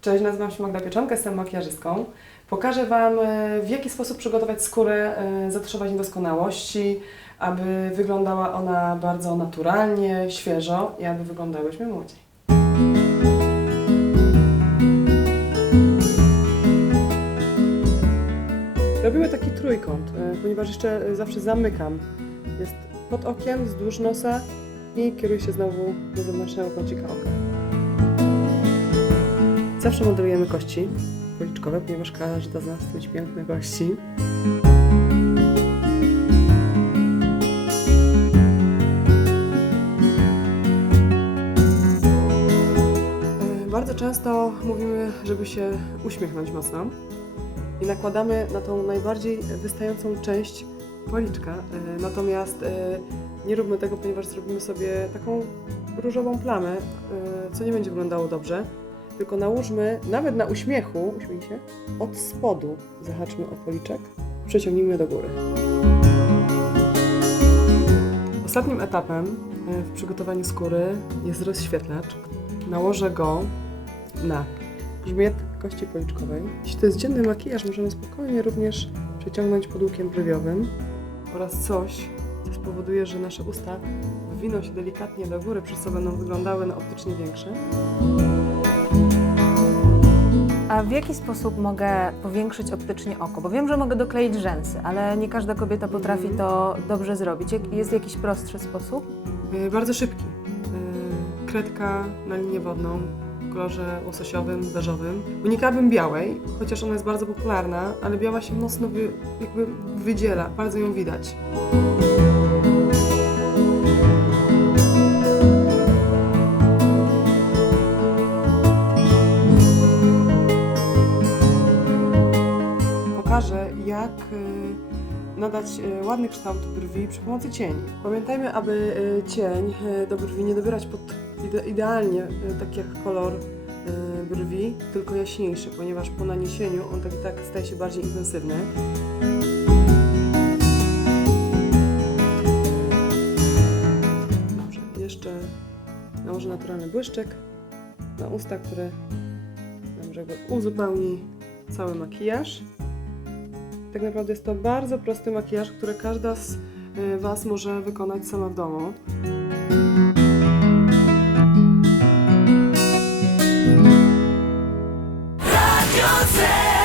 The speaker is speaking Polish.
Cześć, nazywam się Magda Pieczonka, jestem makijażystką. Pokażę Wam, e, w jaki sposób przygotować skórę, e, zatuszować niedoskonałości, aby wyglądała ona bardzo naturalnie, świeżo i aby wyglądałyśmy młodziej. Robimy taki trójkąt, e, ponieważ jeszcze zawsze zamykam. Jest pod okiem, wzdłuż nosa i kieruję się znowu do zewnętrznego kącika oka. Zawsze modelujemy kości policzkowe, ponieważ każda z nas chce mieć piękne kości. E, Bardzo często mówimy, żeby się uśmiechnąć mocno i nakładamy na tą najbardziej wystającą część policzka. E, Natomiast e, nie róbmy tego, ponieważ zrobimy sobie taką różową plamę, co nie będzie wyglądało dobrze. Tylko nałóżmy, nawet na uśmiechu, uśmiej się, od spodu zahaczmy o policzek, przeciągnijmy do góry. Ostatnim etapem e, w przygotowaniu skóry jest rozświetlacz. Nałożę go na grzbiet kości policzkowej. Jeśli to jest dzienny makijaż, możemy spokojnie również przeciągnąć podłukiem brwiowym oraz coś, co spowoduje, że nasze usta wywiną się delikatnie do góry, przez co będą wyglądały na optycznie większe. W jaki sposób mogę powiększyć optycznie oko? Bo wiem, że mogę dokleić rzęsy, ale nie każda kobieta potrafi to dobrze zrobić. Jest jakiś prostszy sposób? Yy, bardzo szybki. Yy, kredka na linię wodną w kolorze łososiowym, beżowym. Unikałabym białej, chociaż ona jest bardzo popularna, ale biała się mocno wy, jakby wydziela, bardzo ją widać. Jak y, nadać y, ładny kształt brwi przy pomocy cieni. Pamiętajmy, aby y, cień do brwi nie dobierać pod ide, idealnie, tak jak kolor brwi, tylko jaśniejszy, ponieważ po naniesieniu on tak i tak staje się bardziej intensywny. Dobrze, jeszcze nałożę naturalny błyszczek na usta, który nam uzupełni cały makijaż. Tak naprawdę jest to bardzo prosty makijaż, który każda z e, Was może wykonać sama w domu. Radio